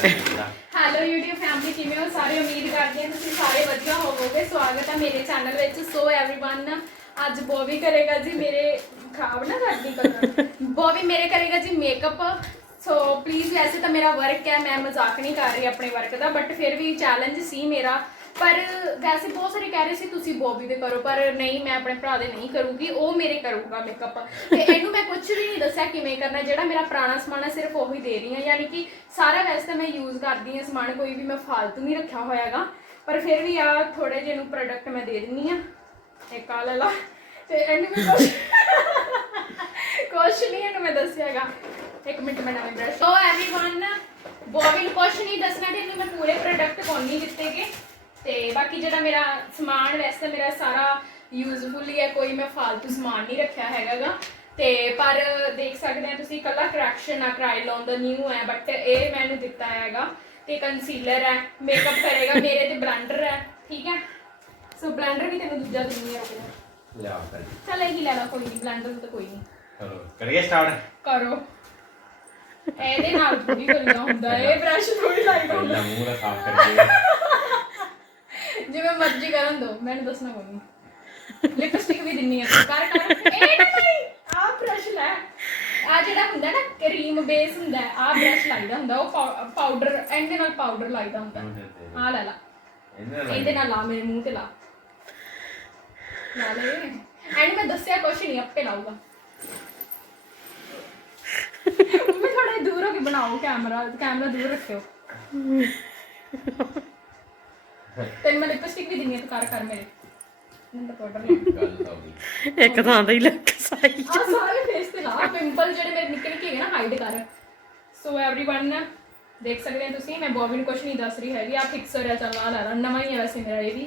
ਕੀਤਾ hello YouTube family ਕਿਵੇਂ ਹੋ ਸਾਰੇ ਉਮੀਦ ਕਰਦੇ ਹਾਂ ਤੁਸੀਂ ਸਾਰੇ ਵਧੀਆ ਹੋਵੋਗੇ ਸਵਾਗਤ ਹੈ ਮੇਰੇ ਚੈਨਲ ਵਿੱਚ ਸੋ एवरीवन ਅੱਜ ਬੋਬੀ ਕਰੇਗਾ ਜੀ ਮੇਰੇ ਖਰਾਬ ਨਾ ਕਰਦੀ ਕਲਰ ਬੋਬੀ ਮੇਰੇ ਕਰੇਗਾ ਜੀ ਮੇਕਅਪ ਸੋ ਪਲੀਜ਼ ਵੈਸੇ ਤਾਂ ਮੇਰਾ ਵਰਕ ਹੈ ਮੈਂ ਮਜ਼ਾਕ ਨਹੀਂ ਕਰ ਰਹੀ ਆਪਣੇ ਵਰਕ ਦਾ ਬਟ ਫਿਰ ਵੀ ਚੈਲੰਜ ਸੀ ਮੇਰਾ ਪਰ ਵੈਸੇ ਬਹੁਤ ਸਾਰੇ ਕਹਿ ਰਹੇ ਸੀ ਤੁਸੀਂ ਬੋਬੀ ਦੇ ਕਰੋ, ਪਰ ਨਹੀਂ, ਮੈਂ ਆਪਣੇ ਭਰਾ ਦੇ ਨਹੀਂ ਕਰੂੰਗੀ, ਉਹ ਮੇਰੇ ਕਰੂਗਾ ਮੇਕਅਪ ਤੇ ਇਹਨੂੰ ਮੈਂ ਕੁਝ ਵੀ ਨਹੀਂ ਦੱਸਿਆ ਕਿਵੇਂ ਕਰਨਾ, ਜਿਹੜਾ ਮੇਰਾ ਪੁਰਾਣਾ ਸਮਾਨ ਹੈ, ਸਿਰਫ ਉਹੀ ਦੇ ਰਹੀ ਹਾਂ। ਯਾਨੀ ਕਿ ਸਾਰਾ ਵੈਸੇ ਤਾਂ ਮੈਂ ਯੂਜ਼ ਕਰਦੀ ਹਾਂ ਸਮਾਨ, ਕੋਈ ਵੀ ਮੈਂ ਫਾਲਤੂ ਨਹੀਂ ਰੱਖਿਆ ਹੋਇਆਗਾ ਪਰ ਫਿਰ ਵੀ ਆ ਥੋੜੇ ਜਿਹੇ ਨੂੰ ਪ੍ਰੋਡਕਟ ਮੈਂ ਦੇ ਦਿੰਨੀ ਆ ਇੱਕ ਆ ਲੈ ਲਾ। ਤੇ ਇਹਨੂੰ ਮੈਂ ਕੁਝ ਨਹੀਂ ਇਹਨੂੰ ਮੈਂ ਦੱਸਿਆਗਾ ਇੱਕ ਮਿੰਟ, ਮੈਂ ਨਵੇਂ ਬ੍ਰਸ਼ ਸੋ ਐਵਰੀਵਨ ਬੋਬੀ ਨੂੰ ਕੁਝ ਨਹੀਂ ਦੱਸਣਾ ਤੇ ਇਹਨੂੰ ਮੈਂ ਪੂਰੇ ਪ੍ਰੋਡਕਟ ਕੋਨੀ ਦਿੱਤੇਗੇ ਤੇ ਬਾਕੀ ਜਿਹੜਾ ਮੇਰਾ ਸਮਾਨ ਵੈਸੇ ਮੇਰਾ ਸਾਰਾ ਯੂਜ਼ਫੁਲ ਹੀ ਹੈ ਕੋਈ ਮੈਂ ਫालतू ਸਮਾਨ ਨਹੀਂ ਰੱਖਿਆ ਹੈਗਾਗਾ। ਤੇ ਪਰ ਦੇਖ ਸਕਦੇ ਆ ਤੁਸੀਂ ਕੱਲਾ ਕਰੈਕਸ਼ਨ ਆ ਕਰਾਈ ਲਾਉਣ ਦਾ ਨਿਊ ਹੈ ਬਟ ਇਹ ਮੈਨੂੰ ਦਿੱਤਾ ਹੈਗਾ ਤੇ ਕੰਸੀਲਰ ਹੈ ਮੇਕਅਪ ਕਰੇਗਾ ਮੇਰੇ ਤੇ ਬਲੈਂਡਰ ਹੈ ਠੀਕ ਹੈ? ਸੋ ਬਲੈਂਡਰ ਵੀ ਤੈਨੂੰ ਦੂਜਾ ਦਿੰਨੀ ਹੈ ਰੁਕ ਲਿਆ ਕਰ ਚੱਲ ਇਹ ਹੀ ਲੈ ਲਾ ਕੋਈ ਨਹੀਂ ਬਲੈਂਡਰ ਤਾਂ ਕੋਈ ਨਹੀਂ। ਚਲੋ ਕਰੀਏ ਸਟਾਰਟ ਕਰੋ। ਇਹਦੇ ਨਾਲ ਥੋੜੀ ਕਰੀਦਾ ਹੁੰਦਾ ਇਹ ਬ੍ਰਸ਼ ਥੋੜੀ ਲਾਈਦਾ ਹੁੰਦਾ। ਪਹਿਲਾਂ ਮੂੰਹ ਦਾ ਸਾਫ਼ ਕਰੀਏ ਜਿਵੇਂ ਮਰਜ਼ੀ ਕਰਨ ਦੋ ਮੈਨੂੰ ਦੱਸਣਾ ਕੋਈ ਨਹੀਂ ਲਿਪਸਟਿਕ ਵੀ ਦਿੰਨੀ ਆ ਕਰ ਕਰ ਇਹ ਨਹੀਂ ਆ ਬ੍ਰਸ਼ ਲੈ। ਆ ਜਿਹੜਾ ਹੁੰਦਾ ਨਾ ਕਰੀਮ ਬੇਸ ਹੁੰਦਾ ਆ ਬ੍ਰਸ਼ ਲਾਈਦਾ ਹੁੰਦਾ ਉਹ ਪਾਊਡਰ ਇਹਦੇ ਨਾਲ ਪਾਊਡਰ ਲਾਈਦਾ ਹੁੰਦਾ। ਆ ਲੈ ਲਾ। ਇਹਦੇ ਨਾਲ ਲਾ ਮੇਰੇ ਮੂੰਹ ਤੇ ਲਾ। ਲਾ ਲੈ। ਐਂਡ ਮੈਂ ਦੱਸਿਆ ਕੁਛ ਨਹੀਂ ਆਪੇ ਲਾਊਗਾ। ਮੈਂ ਥੋੜਾ ਦੂਰ ਹੋ ਕੇ ਬਣਾਓ ਕੈਮਰਾ ਕੈਮਰਾ ਦੂਰ ਰੱਖਿਓ। ਤੈਨੂੰ ਮੈਂ ਲਿਪਸਟਿਕ ਵੀ ਦਿੰਨੀ ਆ ਤੂੰ ਕਰ ਕਰ ਮੇਰੇ ਮੈਨੂੰ ਤਾਂ ਪਾਊਡਰ ਲੈ ਗੱਲ ਹੋ ਗਈ ਇੱਕ ਥਾਂ ਤੇ ਹੀ ਲੱਗ ਸਾਈ ਆ ਸਾਰੇ ਫੇਸ ਤੇ ਲਾ ਪਿੰਪਲ ਜਿਹੜੇ ਮੇਰੇ ਨਿੱਕੇ ਨਿੱਕੇ ਹੈਗੇ ਨਾ ਹਾਈਡ ਕਰ ਸੋ एवरीवन ਦੇਖ ਸਕਦੇ ਹੋ ਤੁਸੀਂ ਮੈਂ ਬੋਬੀ ਨੂੰ ਕੁਝ ਨਹੀਂ ਦੱਸ ਰਹੀ ਹੈਗੀ ਆ ਫਿਕਸਰ ਹੈ ਚੱਲ ਆ ਲੈ ਲਾ ਨਵਾਂ ਹੀ ਹੈ ਵੈਸੇ ਮੇਰਾ ਇਹ ਵੀ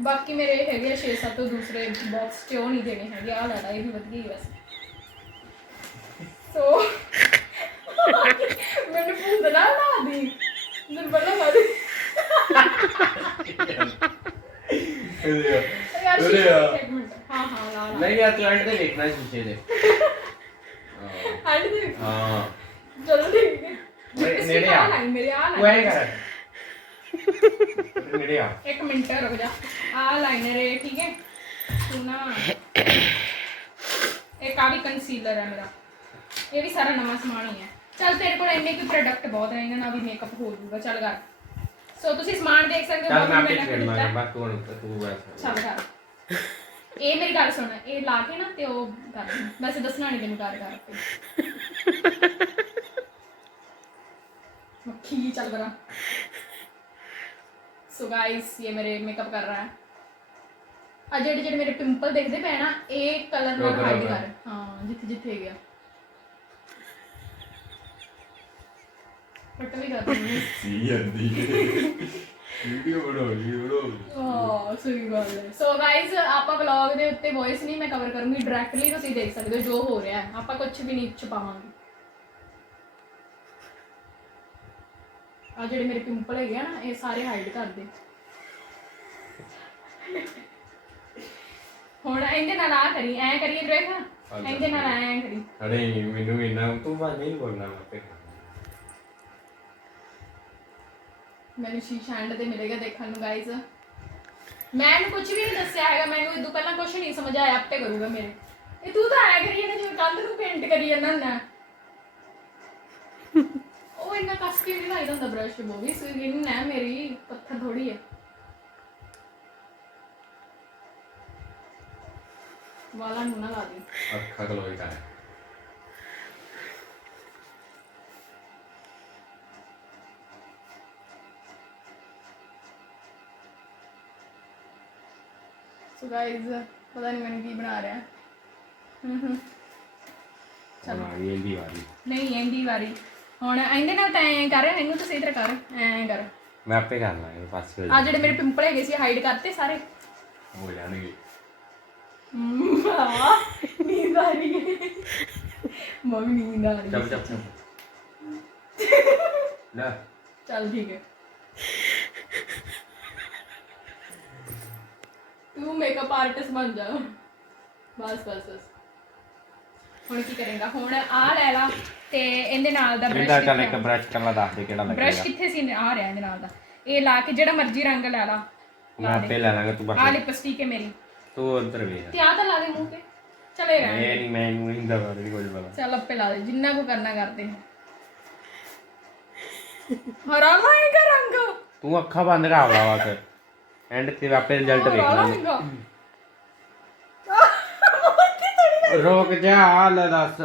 ਬਾਕੀ ਮੇਰੇ ਹੈਗੇ ਆ 6-7 ਦੂਸਰੇ ਬਾਕਸ ਚ ਉਹ ਨਹੀਂ ਦੇਣੇ ਹੈਗੇ ਆ ਲੈ ਲਾ ਇਹ ਵੀ ਵਧੀਆ ਹੀ ਵੈਸੇ ਸੋ ਮੈਨੂੰ ਭੂਤ ਨਾ ਲਾ ਦੀ ਮੈਨੂੰ ਬੜਾ ਮਾਰ ਯਾਰ ਉਰੇ ਆ। ਇੱਕ ਮਿੰਟ ਹਾਂ ਹਾਂ ਲਾ ਲਾ ਨਹੀਂ ਯਾਰ ਕਲਾਇੰਟ ਤੇ ਵੇਖਣਾ ਸ਼ੀਸ਼ੇ ਦੇ ਹਾਂ। ਹੱਡ ਦੇ ਹਾਂ ਚਲੋ ਠੀਕ ਹੈ ਨੇੜੇ- Lipstick ਨੇੜੇ ਆ। ਆਹ ਲਾਈਨ ਮੇਰੇ ਆ ਤੂੰ ਐਂ ਲਾਈਨ ਕਰ ਨੇੜੇ ਆ ਇੱਕ ਮਿੰਟ ਰੁਕ ਜਾ ਆ ਲਾਈਨਰ ਹੈ ਠੀਕ ਹੈ ਤੂੰ ਨਾ ਇੱਕ ਆ ਵੀ ਕੰਸੀਲਰ ਹੈ ਮੇਰਾ ਇਹ ਵੀ ਸਾਰਾ ਨਵਾਂ ਸਮਾਨ ਹੀ ਸੋ ਤੁਸੀਂ ਸਮਾਨ ਦੇਖ ਸਕਦੇ ਹੋ ਚੱਲ ਮੈਂ ਆਪੇ ਛੇੜ। ਲਾਂਗਾ ਬਸ ਤੂੰ ਤੂੰ ਬਸ ਚੱਲ ਕਰ ਇਹ ਮੇਰੀ ਗੱਲ ਸੁਣ ਇਹ ਲਾ ਕੇ ਨਾ ਤੇ ਉਹ ਕਰ। ਵੈਸੇ ਦੱਸਣਾ ਨਹੀਂ ਤੈਨੂੰ ਕਰ ਕਰ ਆਪੇ ਮੱਖੀ ਚੱਲ ਬਰਾ ਸੋ ਗਾਇਸ ਇਹ ਮੇਰੇ ਮੇਕਅਪ ਕਰ ਰਹਾ ਹੈ। ਆ ਜਿਹੜੇ ਜਿਹੜੇ ਮੇਰੇ ਪਿੰਪਲ ਦਿਖਦੇ ਪਏ ਨਾ ਇਹ ਕਲਰ ਨਾਲ ਉਹ colour ਹਾਈਡ। ਕਰ। ਹਾਂ ਜਿੱਥੇ ਜਿੱਥੇ ਗਿਆ ਪਟ ਵੀ ਕਰ ਦੂੰਗੀ ਸੀ ਜਾਂਦੀ ਵੀਡੀਓ ਬਣਾਉਣੀ ਬਣਾਉਣੀ ਹਾਂ ਸਹੀ ਗੱਲ ਹੈ ਸੋ ਗਾਇਸ ਆਪਾਂ ਵਲੌਗ ਦੇ ਉੱਤੇ ਵੌਇਸ ਨਹੀਂ ਮੈਂ ਕਵਰ ਕਰੂੰਗੀ ਡਾਇਰੈਕਟਲੀ ਤੁਸੀਂ ਦੇਖ ਸਕਦੇ ਹੋ ਜੋ ਹੋ ਰਿਹਾ ਹੈ ਆਪਾਂ ਕੁਝ ਵੀ ਨਹੀਂ ਛੁਪਾਵਾਂਗੇ ਆ ਜਿਹੜੇ ਮੇਰੇ ਪਿੰਪਲ ਹੈਗੇ ਆ ਨਾ ਇਹ ਸਾਰੇ ਹਾਈਡ ਕਰ ਦੇ ਹੁਣ ਇਹਦੇ ਨਾਲ ਆ ਕਰੀ ਐ ਕਰੀਏ ਬ੍ਰੇਕ ਇਹਦੇ ਨਾਲ ਐ ਕਰੀ ਅਰੇ ਮੈਨੂੰ ਇੰਨਾ ਤੂੰ ਬਾਤ ਨਹੀਂ ਬੋਲਣਾ ਮੈਂ ਆਪੇ ਮੈਨੂੰ ਸ਼ੀਸ਼ਾ ਐਂਡ ਤੇ ਮਿਲੇਗਾ ਦੇਖਣ ਨੂੰ ਗਾਇਸ ਮੈਂ ਇਹਨੂੰ ਕੁਝ ਵੀ ਨਹੀਂ ਦੱਸਿਆ ਹੈਗਾ ਮੈਨੂੰ ਇਦੋਂ ਪਹਿਲਾਂ ਕੁਝ ਨਹੀਂ ਸਮਝ ਆਇਆ ਆਪੇ ਕਰੂਗਾ ਮੇਰੇ। ਇਹ ਤੂੰ ਤਾਂ ਆਇਆ ਕਰੀ ਇਹਨੇ ਜਿਵੇਂ ਕੰਧ ਨੂੰ ਪੇਂਟ ਕਰੀ ਜਾਂਦਾ ਹੁੰਦਾ। ਉਹ ਇੰਨਾ ਕੱਸ ਕੇ ਨਹੀਂ ਲਾਈਦਾ ਹੁੰਦਾ ਬ੍ਰਸ਼ ਬੋਵੀ ਸਕਿਨ ਹੈ ਮੇਰੀ, ਪੱਥਰ ਥੋੜੀ ਹੈ ਵਾਲਾ ਨੂੰ ਨਾ ਲਾ ਦੀ। ਅੱਖਾਂ ਕਲੋਈ ਕਰ। ਸੋ ਗਾਇਸ ਪਤਾ ਨਹੀਂ ਮੈਨੂੰ ਕੀ ਬਣਾ ਰਿਹਾ। ਹੂੰ ਹੂੰ ਚਲੋ। ਇਹ ਦੀ ਵਾਰੀ ਨਹੀਂ ਇਹਦੀ ਵਾਰੀ ਹੁਣ ਇਹਦੇ ਨਾਲ ਤਾਂ ਐਂ ਕਰ ਇਹਨੂੰ ਤਾਂ ਸਹੀ ਤਰ੍ਹਾਂ ਕਰ ਐਂ ਕਰ। ਮੈਂ ਆਪੇ ਕਰ ਲਾਂਗਾ ਪਾਸ ਹੋ ਆ ਜਿਹੜੇ ਮੇਰੇ ਪਿੰਪਲ ਹੈਗੇ ਸੀ ਹਾਈਡ ਕਰਤੇ ਸਾਰੇ। ਹੋ ਜਾਣਗੇ। ਆ ਨੀਂਦ ਆ ਰਹੀ ਹੈ। ਮੰਮੀ ਨੀਂਦ ਆ ਰਹੀ ਚੱਪ ਹੈ ਚੱਪ ਚੱਪ ਲੈ। ਚੱਲ ਠੀਕ ਹੈ। ਤੂੰ ਮੇਕਅਪ ਆਰਟਿਸਟ ਬਣ ਜਾ। ਬਸ ਬਸ ਬਸ। ਹੁਣ ਕੀ ਕਰੇਗਾ? ਹੁਣ ਆਹ ਲੈ ਲਾ ਤੇ ਇਹਦੇ ਨਾਲ ਦਾ ਇਹਦਾ ਚੱਲ ਬ੍ਰਸ਼ ਇੱਕ ਬ੍ਰਸ਼ ਕਰ ਲਾ ਦੱਸ ਦੇ ਕਿਹੜਾ ਬ੍ਰਸ਼ ਲੱਗੇਗਾ ਕਿੱਥੇ ਸੀ? ਆ ਰਿਹਾ ਇਹਦੇ ਨਾਲ ਦਾ। ਇਹ ਲਾ ਕੇ ਜਿਹੜਾ ਮਰਜ਼ੀ ਰੰਗ ਲੈ ਲਾ। ਮੈਂ ਆਪੇ ਲੈ ਲਾਂਗਾ ਤੂੰ ਬਸ। ਆ ਲਿਪਸਟਿਕ ਹੈ ਮੇਰੀ। ਤੂੰ ਉਧਰ ਵੇਖ। ਤੇ ਆ ਤਾਂ ਲਾ ਦੇ ਮੂੰਹ ਤੇ। ਚਲੇ ਰਹਿਣ ਇਹ ਨਹੀਂ ਮੈਨੂੰ ਨਹੀਂ ਦਾ ਬਾਰੇ ਕੁਝ ਪਤਾ। ਚੱਲ ਆਪੇ ਲਾ ਦੇ ਜਿੰਨਾ ਕੋ ਕਰਨਾ ਕਰਦੇ ਹਰਾ ਲਾਏਗਾ ਰੰਗ। ਤੂੰ ਅੱਖਾਂ ਬੰਦ ਕਰ ਲਾ ਬਸ। ਐਂਡ ਤੇ ਆਪੇ ਰਿਜ਼ਲਟ ਵੇਖ ਹਰਾ ਲਾਂਗੇ ਲਾਏਗਾ ਰੁਕ ਜਾ ਆ ਲੈ ਦੱਸ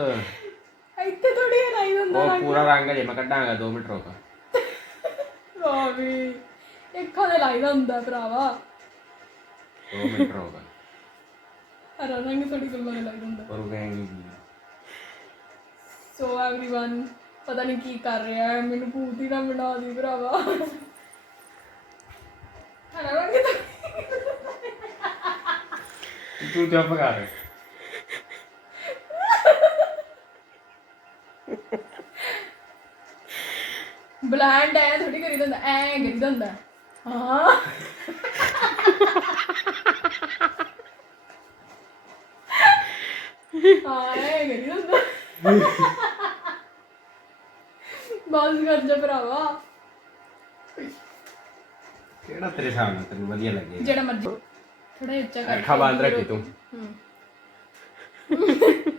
ਇੱਥੇ ਥੋੜੀ ਹਰਾਈ ਹੁੰਦਾ ਉਹ ਪੂਰਾ ਰੰਗ ਜੇ ਮੈਂ ਕੱਢਾਂਗਾ 2 ਮਿੰਟ ਰੁਕ ਰਾਵੀ ਇੱਕੋ ਦੇ ਲਾਈਦਾ ਹੁੰਦਾ ਭਰਾਵਾ 2 ਮਿੰਟ ਰੁਕ ਹਰਾ ਰੰਗ ਥੋੜੀ ਗੱਲਾਂ ਦੇ ਲਾਈਦਾ ਹੁੰਦਾ ਪਰ ਉਹ ਕਹੇਂਗੀ ਸੋ एवरीवन ਪਤਾ ਨਹੀਂ ਕੀ ਕਰ ਰਿਹਾ ਹੈ ਮੈਨੂੰ ਭੂਤ ਹੀ ਨਾ ਬਣਾ ਦੀ ਭਰਾਵਾ ਹਰਾ ਰੰਗ ਤੂੰ ਚੁੱਪ ਕਰ। ਬਲੈਂਡ ਐ ਥੋੜੀ ਕਰੀ ਦਿੰਦਾ, ਐ ਕਰੀਦਾ ਹੁੰਦਾ ਹਾਂ। ਹਾਂ, ਐ ਕਰੀ ਦਿੰਦਾ। ਬਸ ਕਰ ਜਾ ਭਰਾਵਾ। ਤੇਰੇ ਹਿਸਾਬ ਨਾਲ ਤੈਨੂੰ ਵਧੀਆ ਲੱਗੇ ਜਿਹੜਾ ਮਰਜ਼ੀ ਥੋੜਾ ਜਿਹਾ ਉੱਚਾ ਕਰ ਅੱਖਾਂ ਬੰਦ ਰੱਖੀ ਤੂੰ। ਹੂੰ।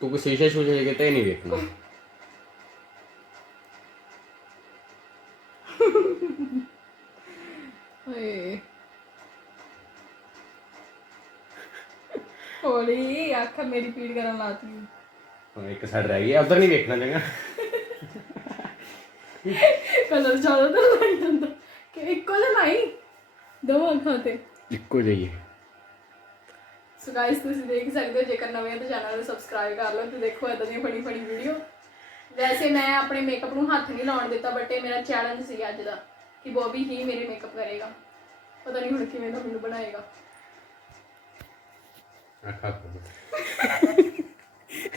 ਤੂੰ ਕੋਈ ਸ਼ੀਸ਼ੇ ਸ਼ੂਸ਼ੇ ਕਿਤੇ ਨਹੀਂ ਵੇਖਣਾ। ਓਏ। ਹੋਲੀ ਅੱਖ ਮੇਰੀ ਪੀੜ ਕਰਨ ਲਾਤੀ ਹੁਣ ਇੱਕ ਸਾਈਡ ਰਹਿ ਗਈ ਉਧਰ ਨਹੀਂ ਵੇਖਣਾ ਚੰਗਾ ਕਲਰ ਜ਼ਿਆਦਾ ਤਾਂ ਲਾਈ ਜਾਂਦਾ। ਇੱਕੋ ਜਿਹਾ ਲਾਈ ਦੋ ਅੱਖਾਂ ਤੇ। ਇੱਕੋ ਜਿਹੀ ਸੋ ਗਾਇਸ ਤੁਸੀਂ ਦੇਖ ਸਕਦੇ ਹੋ ਜੇਕਰ ਨਵੇਂ ਹੋ ਤਾਂ ਚੈਨਲ ਨੂੰ ਸਬਸਕ੍ਰਾਈਬ ਕਰ ਲਓ ਤੇ ਦੇਖੋ ਇਦਾਂ ਦੀਆਂ ਫਨੀ ਫਨੀ ਵੀਡੀਓ ਵੈਸੇ ਮੈਂ ਆਪਣੇ ਮੇਕਅਪ ਨੂੰ ਹੱਥ ਨਹੀਂ ਲਾਉਣ ਦਿੱਤਾ ਬਟ ਇਹ ਮੇਰਾ ਚੈਲੰਜ ਸੀ ਅੱਜ ਦਾ ਕਿ ਬੋਬੀ ਹੀ ਮੇਰੇ ਮੇਕਅਪ ਕਰੇਗਾ। ਪਤਾ ਨਹੀਂ ਹੁਣ ਕਿਵੇਂ ਦਾ ਮੈਨੂੰ ਬਣਾਏਗਾ। ਅੱਖਾਂ ਖੋਲ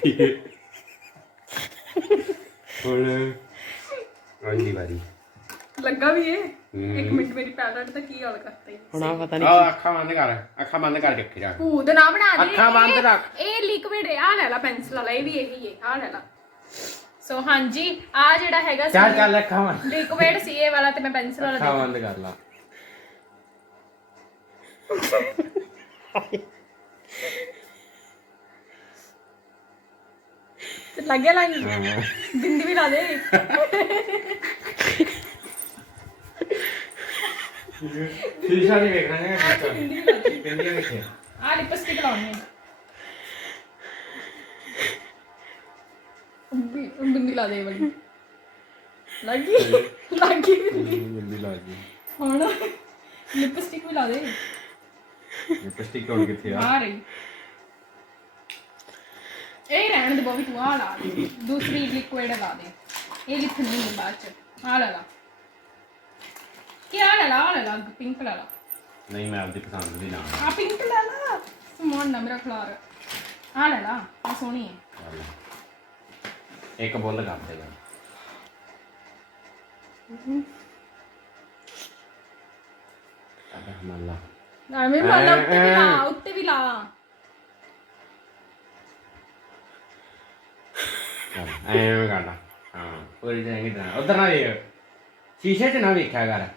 ਹੁਣ ਅਗਲੀ ਵਾਰੀ। ਲੱਗਾ ਵੀ ਇਹ। ਇੱਕ ਮਿੰਟ ਮੇਰੀ ਪੈਲਟ ਤਾਂ ਕੀ ਹਾਲ ਕਰਤਾ ਹੁਣ ਆ ਪਤਾ ਆ ਅੱਖਾਂ ਬੰਦ ਕਰ ਅੱਖਾਂ ਬੰਦ ਕਰ ਰੱਖੀ ਜਾ। ਭੂਤ ਨਾ ਬਣਾ ਦੇ। ਅੱਖਾਂ ਬੰਦ ਇਹ- ਰੱਖ। ਇਹ ਲਿਕਵਿਡ ਹੈ ਆ ਲੈ ਲਾ ਪੈਨਸਲ ਵਾਲਾ ਇਹ ਵੀ ਇਹੀ ਹੈ ਆ ਲੈ ਲਾ। ਸੋ ਹਾਂਜੀ ਆ ਜਿਹੜਾ ਹੈਗਾ ਚੱਲ ਚੱਲ ਅੱਖਾਂ ਬੰਦ। ਲਿਕਵਿਡ ਸੀ ਇਹ ਵਾਲਾ ਤੇ ਮੈਂ ਪੈਨਸਲ ਵਾਲਾ ਅੱਖਾਂ ਬੰਦ ਕਰ ਲਾ। ਤੇ ਲੱਗਿਆ ਲਾਈਨ ਹਾਂ। ਬਿੰਦੀ ਵੀ ਲਾ ਦੇ। ਸ਼ੀਸ਼ਾ ਨਹੀਂ ਵੇਖਣਾ ਹੈ ਬਿੰਦੀ ਵੀ ਲਾ ਦੇ ਬਿੰਦੀ ਵਿੱਚ ਆ ਲਿਪਸਟਿਕ ਲਾਉਣੀ ਹੈ। ਬਿ- ਬਿੰਦੀ ਲਾ ਦੇ ਵਾਲੀ। ਲੱਗੀ ਲੱਗੀ ਬਿੰਦੀ ਬਿੰਦੀ ਲਾ ਜੀ ਹੁਣ ਲਿਪਸਟਿਕ ਵੀ ਲਾ ਦੇ। ਲਿਪਸਟਿਕ ਹੁਣ ਕਿੱਥੇ ਆ? ਆ ਰਹੀ ਇਹ ਰਹਿਣ ਦੇ ਬੋਵੀ ਤੂੰ ਆ ਲਾ ਦੇ। ਦੂਸਰੀ ਲਿਕੁਇਡ ਲਾ ਦੇ। ਇਹ ਲਿਖਣੀ ਨਹੀਂ ਬਾਅਦ ਚ? ਆ ਲਾ ਲਾ। ਕੀ ਆ ਲਾ ਲਾ ਆਹ ਲਾ ਲਾ ਪਿੰਕ ਲਾ ਲਾ। ਨਹੀਂ ਮੈਂ ਆਪਦੀ ਪਸੰਦ ਦੀ ਨਾ ਆ ਪਿੰਕ ਲਾ ਲਾ ਸਮਾਨ ਨਾ ਮੇਰਾ ਖਲਾਰ। ਆ ਲੈ ਲਾ ਆ ਸੋਹਣੀ ਹੈ। ਇੱਕ ਬੁੱਲ ਕਰ ਦੇਗਾ ਅਬੇ ਮੱਲਾ ਐਵੇਂ ਮਾਲਾ ਉੱਤੇ ਵੀ ਲਾ ਉੱਤੇ ਵੀ ਲਾ। ਐਵੇਂ ਕਰਨਾ ਹਾਂ ਪੂਰੀ ਚੰਗੀ ਤਰ੍ਹਾਂ ਉਧਰ ਨਾ ਵੇਖ। ਸ਼ੀਸ਼ੇ 'ਚ ਨਾ ਵੇਖਿਆ ਕਰ।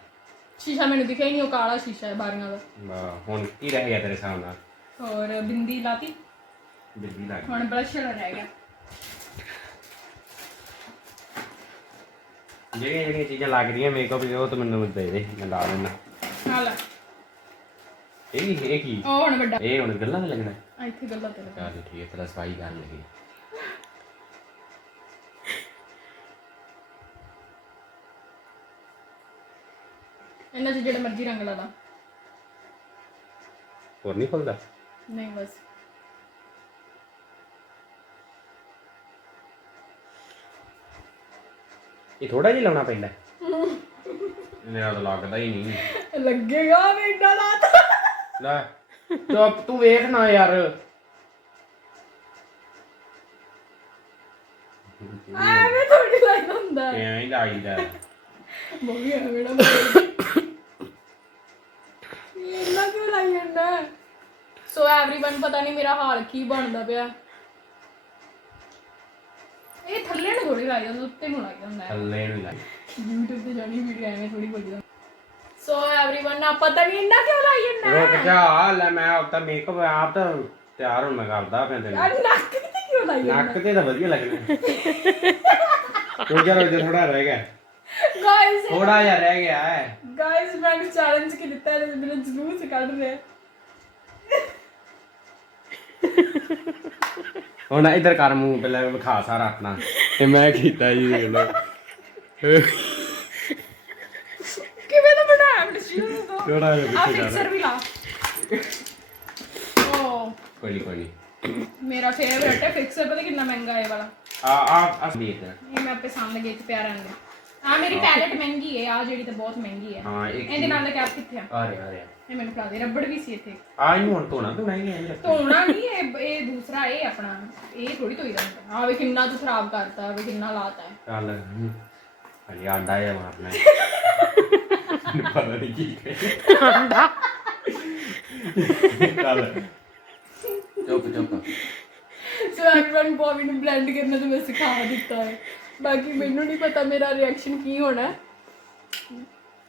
ਸ਼ੀਸ਼ਾ ਮੈਨੂੰ ਦਿਖਿਆ ਹੀ ਨਹੀਂ ਉਹ ਕਾਲਾ ਸ਼ੀਸ਼ਾ ਹੈ ਬਾਰੀਆਂ ਦਾ। ਵਾਹ, ਹੁਣ ਕੀ ਰਹਿ ਗਿਆ ਤੇਰੇ ਹਿਸਾਬ ਨਾਲ। ਔਰ ਬਿੰਦੀ ਲਾਤੀ? ਬਿੱਲੀ ਲੱਗ ਹੁਣ ਬ੍ਰਸ਼ ਰਹਿ ਗਿਆ। ਜਿਹੜੀਆਂ ਜਿਹੜੀਆਂ ਚੀਜ਼ਾਂ ਲੱਗਦੀਆਂ ਮੇਕਅਪ ਦੀ ਉਹ ਤਾਂ ਮੈਨੂੰ ਦੇ ਦੇ ਮੈਂ ਲਾ ਦਿੰਦਾ। ਆ ਲੈ। ਇਹ ਇਹ ਕੀ? ਉਹ ਹੁਣ ਵੱਡਾ। ਇਹ ਹੁਣ ਗੱਲਾਂ ਤੇ ਲੱਗਣਾ। ਇੱਥੇ ਗੱਲਾਂ ਤੇ ਲੱਗਾ। ਚੱਲ ਠੀਕ ਹੈ ਤੇਰਾ ਸਫ਼ਾਈ ਕਰ ਲਗੀ ਇਹਨਾਂ 'ਚ ਜਿਹੜਾ ਮਰਜ਼ੀ ਰੰਗ ਲਾ ਲਾ। ਹੋਰ ਨਹੀਂ ਖੁੱਲਦਾ ਨਹੀਂ ਬਸ। ਇਹ ਥੋੜਾ ਜਿਹਾ ਲਾਉਣਾ ਪੈਂਦਾ। ਮੇਰਾ ਤਾਂ ਲੱਗਦਾ ਹੀ ਨਹੀਂ। ਲੱਗੇਗਾ ਵੀ ਇੰਨਾ ਲਾਤਾ ਲੈ ਤੂੰ ਤੂੰ ਵੇਖ ਨਾ ਯਾਰ। ਐਵੇਂ ਥੋੜੀ ਲਾਈਦਾ ਹੁੰਦਾ। ਹੈ। ਐਂ ਹੀ ਲਾਈਦਾ ਮੰਮੀ ਐਵੇਂ ਨਾ ਨਹੀਂ ਮੇਰਾ ਹਾਲ ਕੀ ਬਣਦਾ ਪਿਆ ਇਹ ਥੱਲੇ ਨੂੰ ਥੋੜੀ ਲਾਈ ਜਾਂਦਾ ਉੱਤੇ ਨੂੰ ਲਾਈ ਜਾਂਦਾ ਹੈ ਥੱਲੇ ਨੂੰ ਲੱਗ YouTube ਤੇ ਜਾਣੀ ਵੀਡੀਓ ਐਵੇਂ ਥੋੜੀ ਬੋਲੀ ਜਾਂਦਾ ਸੋ एवरीवन ਨਾ ਪਤਾ ਨਹੀਂ ਇੰਨਾ ਕਿਉਂ ਲਾਈ ਜਾਂਦਾ ਰੁਕ ਜਾ ਲੈ ਮੈਂ ਆਪ ਤਾਂ ਮੇਕਅਪ ਆਪ ਤਾਂ ਤਿਆਰ ਹੁਣ ਮੈਂ ਕਰਦਾ ਪਿਆ ਤੈਨੂੰ ਯਾਰ ਨੱਕ ਤੇ ਕਿਉਂ ਲਾਈ ਨੱਕ ਤੇ ਤਾਂ ਵਧੀਆ ਲੱਗਣਾ ਉਹ ਜਰਾ ਜਿਹਾ ਥੋੜਾ ਰਹਿ ਗਿਆ ਗਾਇਸ ਥੋੜਾ ਜਿਹਾ ਰਹਿ ਗਿਆ ਹੈ ਗਾਇਸ ਮੈਨੂੰ ਚੈਲੰਜ ਕੀ ਦਿੱਤਾ ਹੈ ਮੇਰੇ ਜਲੂਸ ਕੱਢ ਰਿਹਾ ਹੁਣ ਇਧਰ ਕਰ ਮੂੰਹ ਪਹਿਲਾਂ ਵਿਖਾ ਸਾਰਾ ਆਪਣਾ। ਤੇ ਮੈਂ ਕੀਤਾ ਜੀ ਦੇਖ ਲਓ। ਕਿਵੇਂ ਦਾ ਬਣਾਇਆ ਮੈਨੂੰ ਸ਼ੀਰ ਤੋਂ? ਥੋੜਾ ਜਿਹਾ ਆ ਪਿੱਛੇ ਜਾ ਫਿਕਸਰ ਵੀ ਲਾ। ਓ ਕੋਈ ਨਹੀਂ ਕੋਈ ਨਹੀਂ ਮੇਰਾ ਫੇਵਰਟ ਹੈ ਫਿਕਸਰ ਪਤਾ ਕਿੰਨਾ ਮਹਿੰਗਾ ਹੈ ਇਹ ਵਾਲਾ? ਆ ਆ ਆ ਦੇਖ ਇਹ ਮੈਂ ਆਪੇ ਸਾਹਮਣੇ ਗੇਟ ਪਿਆਰਾ ਨਹੀਂ ਆ ਮੇਰੀ ਪੈਲਟ ਮਹਿੰਗੀ ਹੈ ਆ ਜਿਹੜੀ ਤਾਂ ਬਹੁਤ ਮਹਿੰਗੀ ਹੈ। ਹਾਂ ਇੱਕ ਇਹਦੇ ਨਾਲ ਦਾ ਕੈਪ ਕਿੱਥੇ ਆ? ਆ ਰਿਹਾ ਆ ਰਿਹਾ। ਇਹ ਮੈਨੂੰ ਫੜਾ ਦੇ ਰੱਬੜ ਵੀ ਸੀ ਇੱਥੇ। ਆ ਇਹਨੂੰ ਹੁਣ ਧੋਣਾ ਧੋਣਾ ਹੀ ਨਹੀਂ ਰੱਖ ਧੋਣਾ ਨਹੀਂ ਇਹ ਇਹ ਦੂਸਰਾ ਇਹ ਆਪਣਾ ਇਹ ਥੋੜੀ ਧੋਈ ਜਾਂਦਾ ਆ ਵੇ ਕਿੰਨਾ ਤੂੰ ਖਰਾਬ ਕਰਤਾ ਵੇ ਕਿੰਨਾ ਲਾਤਾ। ਹੈ। ਚੱਲ ਅਰੇ ਆਂਡਾ ਜਿਹਾ ਮਾਰਨਾ। ਹੈ ਮੈਨੂੰ ਪਤਾ ਨਹੀਂ ਕੀ ਕਹੇ ਆਂਡਾ। ਚੱਲ। ਚੁੱਪ ਚੁੱਪ। ਸੋ ਐਵਰੀਵਨ ਬੋਬੀ ਨੂੰ ਬਲੈਂਡ ਕਰਨਾ ਤਾਂ ਮੈਂ ਸਿਖਾ ਦਿੱਤਾ ਹੈ। ਬਾਕੀ ਮੈਨੂੰ ਨਹੀਂ ਪਤਾ ਮੇਰਾ ਰਿਐਕਸ਼ਨ ਕੀ ਹੋਣਾ। ਹੈ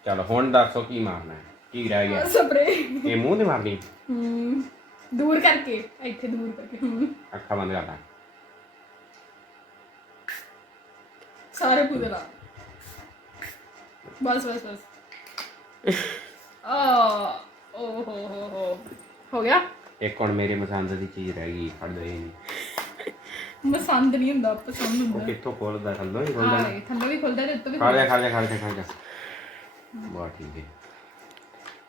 ਚਲ ਹੁਣ ਦੱਸੋ ਕੀ ਮਾਰਨਾ ਹੈ। ਕੀ ਰਹਿ ਗਿਆ? ਸਪਰੇ। ਇਹ ਮੂੰਹ ਤੇ ਮਾਰਨੀ? ਦੂਰ ਕਰਕੇ ਇੱਥੇ ਦੂਰ ਕਰਕੇ ਅੱਖਾਂ ਬੰਦ ਕਰ ਲੈ ਸਾਰੇ ਪੁਦਰਾ ਬਸ ਬਸ ਬਸ। ਆ ਓ ਹੋ ਹੋ ਹੋ। ਹੋ ਗਿਆ? ਇੱਕ ਹੁਣ ਮੇਰੇ ਪਸੰਦ ਦੀ ਚੀਜ਼ ਰਹਿ ਗਈ ਫੜ ਦੇ। ਪਸੰਦ ਨਹੀਂ ਹੁੰਦਾ ਪਸੰਦ ਉਹ ਹੁੰਦਾ ਕਿੱਥੋਂ ਖੋਲਦਾ ਥੱਲੋਂ ਹੀ ਖੋਲਦਾ। ਵੇ, ਥੱਲੇ ਵੀ ਖੁੱਲਦਾ ਤੇ ਉੱਤੇ ਵੀ ਖਾ ਲਿਆ ਖਾ ਲਿਆ ਖਾ ਲਿਆ ਖਾ ਲਿਆ ਬਹੁਤ ਠੀਕ ਹੈ।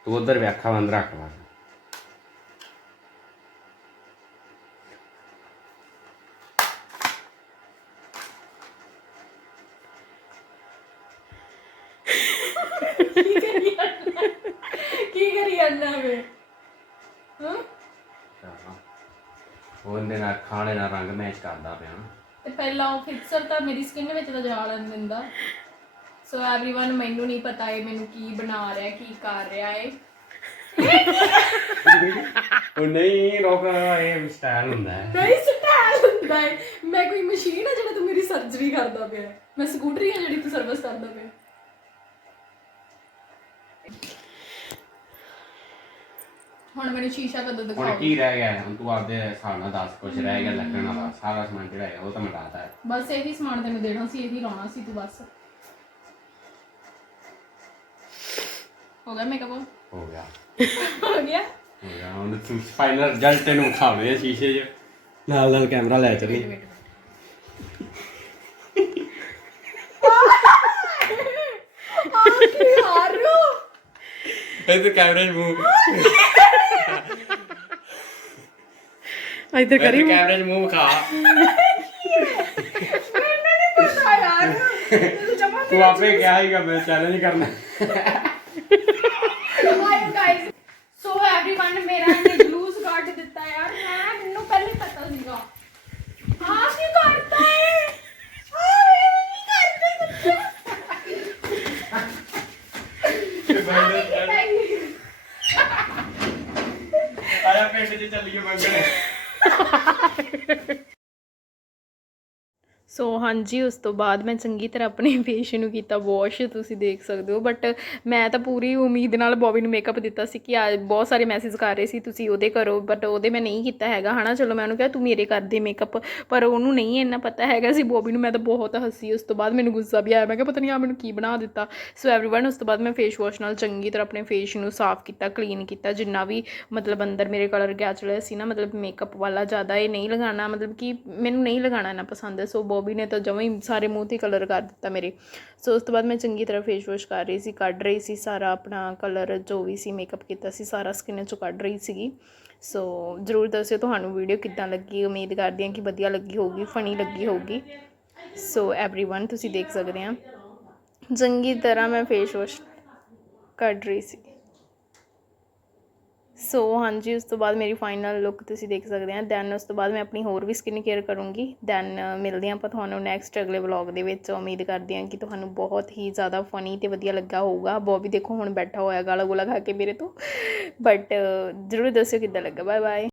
ਤੂੰ ਉਧਰ ਵੀ ਅੱਖਾਂ ਬੰਦ ਰੱਖ ਲਾ ਕੀ ਕਰੀ ਵੇ? ਹਾਂ? ਉਹਦੇ ਨਾਲ ਖਾਣੇ ਨਾਲ ਰੰਗ ਮੈਚ ਕਰਦਾ ਪਿਆ ਤੇ ਪਹਿਲਾਂ ਉਹ ਫਿਕਸਰ ਤਾਂ ਮੇਰੀ ਸਕਿਨ ਵਿੱਚ ਤਾਂ ਜਾ ਲੈਣ ਦਿੰਦਾ। ਸੋ एवरीवन ਮੈਨੂੰ ਨਹੀਂ ਪਤਾ ਇਹ ਮੈਨੂੰ ਕੀ ਬਣਾ ਰਿਹਾ ਕੀ ਕਰ ਰਿਹਾ ਏ ਉਹ ਨਹੀਂ ਰੋਕ ਇਹ ਸਟਾਈਲ ਹੁੰਦਾ ਹੈ ਨਹੀਂ ਸਟਾਈਲ ਹੁੰਦਾ ਏ ਮੈਂ ਕੋਈ ਮਸ਼ੀਨ ਆ ਜਿਹੜਾ ਤੂੰ ਮੇਰੀ ਸਰਜਰੀ ਕਰਦਾ ਪਿਆ ਮੈਂ ਸਕੂਟਰੀ ਆ ਜਿਹੜੀ ਤੂੰ ਸਰਵਿਸ ਕਰਦਾ ਪਿਆ ਹੁਣ ਮੈਨੂੰ ਸ਼ੀਸ਼ਾ ਕਦੋਂ ਹੁਣ ਦਿਖਾਓ ਕੀ ਰਹਿ ਗਿਆ ਹੁਣ ਤੂੰ ਆਪਦੇ ਹਿਸਾਬ ਨਾਲ ਦੱਸ ਕੁਛ ਰਹਿ ਗਿਆ ਲੱਗਣ ਵਾਲਾ ਸਾਰਾ ਸਮਾਨ ਜਿਹੜਾ ਹੈ ਉਹ ਤਾਂ ਮਿਟਾਤਾ ਹੈ ਬਸ ਇਹੀ ਸਮਾਨ ਤੈਨੂੰ ਦੇਣਾ ਸੀ ਇਹੀ ਲਾਉਣਾ ਸੀ ਤੂੰ ਬਸ ਹੋ ਗਿਆ ਮੇਕਅਪ ਹੋ ਗਿਆ ਹੋ ਗਿਆ ਹੋ ਗਿਆ ਹੁਣ ਤੂੰ ਫਾਈਨਲ ਰਿਜ਼ਲਟ ਤੈਨੂੰ ਖਾਵੇ ਆ ਸ਼ੀਸ਼ੇ 'ਚ ਨਾਲ ਨਾਲ ਕੈਮਰਾ ਲੈ ਚੱਲੀ ਇੱਧਰ ਕੈਮਰੇ 'ਚ ਮੂੰਹ ਇੱਧਰ ਕਰੀ ਇੱਧਰ ਕੈਮਰੇ 'ਚ ਮੂੰਹ ਖਾ ਮੈਨੂੰ ਨਹੀਂ ਪਤਾ ਯਾਰ ਤੂੰ ਜਮਾ ਤੂੰ ਆਪੇ ਕਿਹਾ ਸੀਗਾ ਮੈਂ ਚੈਲੰਜ ਕਰਨਾ ਆਇਆ ਪਿੰਡ 'ਚ ਚੱਲੀਏ ਮੰਗਣ ਸੋ ਹਾਂਜੀ ਉਸ ਤੋਂ ਬਾਅਦ ਮੈਂ ਚੰਗੀ ਤਰ੍ਹਾਂ ਆਪਣੇ ਫੇਸ ਨੂੰ ਕੀਤਾ ਵਾਸ਼ ਤੁਸੀਂ ਦੇਖ ਸਕਦੇ ਹੋ ਬਟ ਮੈਂ ਤਾਂ ਪੂਰੀ ਉਮੀਦ ਨਾਲ ਬੋਬੀ ਨੂੰ ਮੇਕਅਪ ਦਿੱਤਾ ਸੀ ਕਿ ਆ ਬਹੁਤ ਸਾਰੇ ਮੈਸੇਜ ਕਰ ਰਹੇ ਸੀ ਤੁਸੀਂ ਉਹਦੇ ਕਰੋ ਬਟ ਉਹਦੇ ਮੈਂ ਨਹੀਂ ਕੀਤਾ ਹੈਗਾ ਹਨਾ ਚਲੋ ਮੈਂ ਉਹਨੂੰ ਕਿਹਾ ਤੂੰ ਮੇਰੇ ਕਰ ਦੇ ਮੇਕਅਪ ਪਰ ਉਹਨੂੰ ਨਹੀਂ ਇੰਨਾ ਪਤਾ ਹੈਗਾ ਸੀ ਬੋਬੀ ਨੂੰ ਮੈਂ ਤਾਂ ਬਹੁਤ ਹੱਸੀ ਉਸ ਤੋਂ ਬਾਅਦ ਮੈਨੂੰ ਗੁੱਸਾ ਵੀ ਆਇਆ ਮੈਂ ਕਿਹਾ ਪਤਾ ਨਹੀਂ ਆ ਮੈਨੂੰ ਕੀ ਬਣਾ ਦਿੱਤਾ ਸੋ एवरीवन ਉਸ ਤੋਂ ਬਾਅਦ ਮੈਂ ਫੇਸ ਵਾਸ਼ ਨਾਲ ਚੰਗੀ ਤਰ੍ਹਾਂ ਆਪਣੇ ਫੇਸ ਨੂੰ ਸਾਫ਼ ਕੀਤਾ ਕਲੀਨ ਕੀਤਾ ਜਿੰਨਾ ਵੀ ਮਤਲਬ ਅੰਦਰ ਮੇਰੇ ਕਲਰ ਗਿਆ ਚੜਿਆ ਸੀ ਨਾ ਮਤਲਬ ਮੇਕਅਪ ਵਾਲਾ ਜ਼ਿਆਦਾ ਇਹ ਨਹੀਂ ਲਗਾਉਣਾ ਮਤਲਬ ਕਿ ਮੈਨੂੰ ਨਹੀਂ ਲਗਾਉਣਾ ਨਾ ਪਸੰਦ ਹੈ ਸੋ ਬੋਬੀ ਨੇ ਤਾਂ ਜਮਾਂ ਹੀ ਸਾਰੇ ਮੂੰਹ ਤੇ ਕਲਰ ਕਰ ਦਿੱਤਾ ਮੇਰੇ ਸੋ ਉਸ ਤੋਂ ਬਾਅਦ ਮੈਂ ਚੰਗੀ ਤਰ੍ਹਾਂ ਫੇਸ ਵਾਸ਼ ਕਰ ਰਹੀ ਸੀ ਕੱਢ ਰਹੀ ਸੀ ਸਾਰਾ ਆਪਣਾ ਕਲਰ ਜੋ ਵੀ ਸੀ ਮੇਕਅਪ ਕੀਤਾ ਸੀ ਸਾਰਾ ਸਕਿਨ ਚੋਂ ਕੱਢ ਰਹੀ ਸੀਗੀ ਸੋ ਜ਼ਰੂਰ ਦੱਸਿਓ ਤੁਹਾਨੂੰ ਵੀਡੀਓ ਕਿੱਦਾਂ ਲੱਗੀ ਉਮੀਦ ਕਰਦੀ ਹਾਂ ਕਿ ਵਧੀਆ ਲੱਗੀ ਹੋਊਗੀ ਫਨੀ ਲੱਗੀ ਹੋਊਗੀ ਸੋ एवरीवन ਤੁਸੀਂ ਦੇਖ ਸਕਦੇ ਆ ਚੰਗੀ ਤਰ੍ਹਾਂ ਮੈਂ ਫੇਸ ਵਾਸ਼ ਕੱਢ ਰਹੀ ਸੀ ਸੋ ਹਾਂਜੀ, ਉਸ ਤੋਂ ਬਾਅਦ ਮੇਰੀ ਫਾਈਨਲ ਲੁੱਕ ਤੁਸੀਂ ਦੇਖ ਸਕਦੇ ਆ। ਦੈਨ ਉਸ ਤੋਂ ਬਾਅਦ ਮੈਂ ਆਪਣੀ ਹੋਰ ਵੀ ਸਕਿਨ ਕੇਅਰ ਕਰੂੰਗੀ। ਦੈਨ ਮਿਲਦੇ ਹਾਂ ਆਪਾਂ ਤੁਹਾਨੂੰ ਨੈਕਸਟ ਅਗਲੇ ਵਲੌਗ ਦੇ ਵਿੱਚ। ਉਮੀਦ ਕਰਦੇ ਹਾਂ ਕਿ ਤੁਹਾਨੂੰ ਬਹੁਤ ਹੀ ਜ਼ਿਆਦਾ ਫਨੀ ਤੇ ਵਧੀਆ ਲੱਗਾ ਹੋਊਗਾ। ਬੋਬੀ ਦੇਖੋ ਹੁਣ ਬੈਠਾ ਹੋਇਆ ਗਾਲਾ ਗੋਲਾ ਖਾ ਕੇ ਮੇਰੇ ਤੋਂ। ਬਟ ਜ਼ਰੂਰ ਦੱਸਿਓ ਕਿੱਦਾਂ ਲੱਗਾ। Bye bye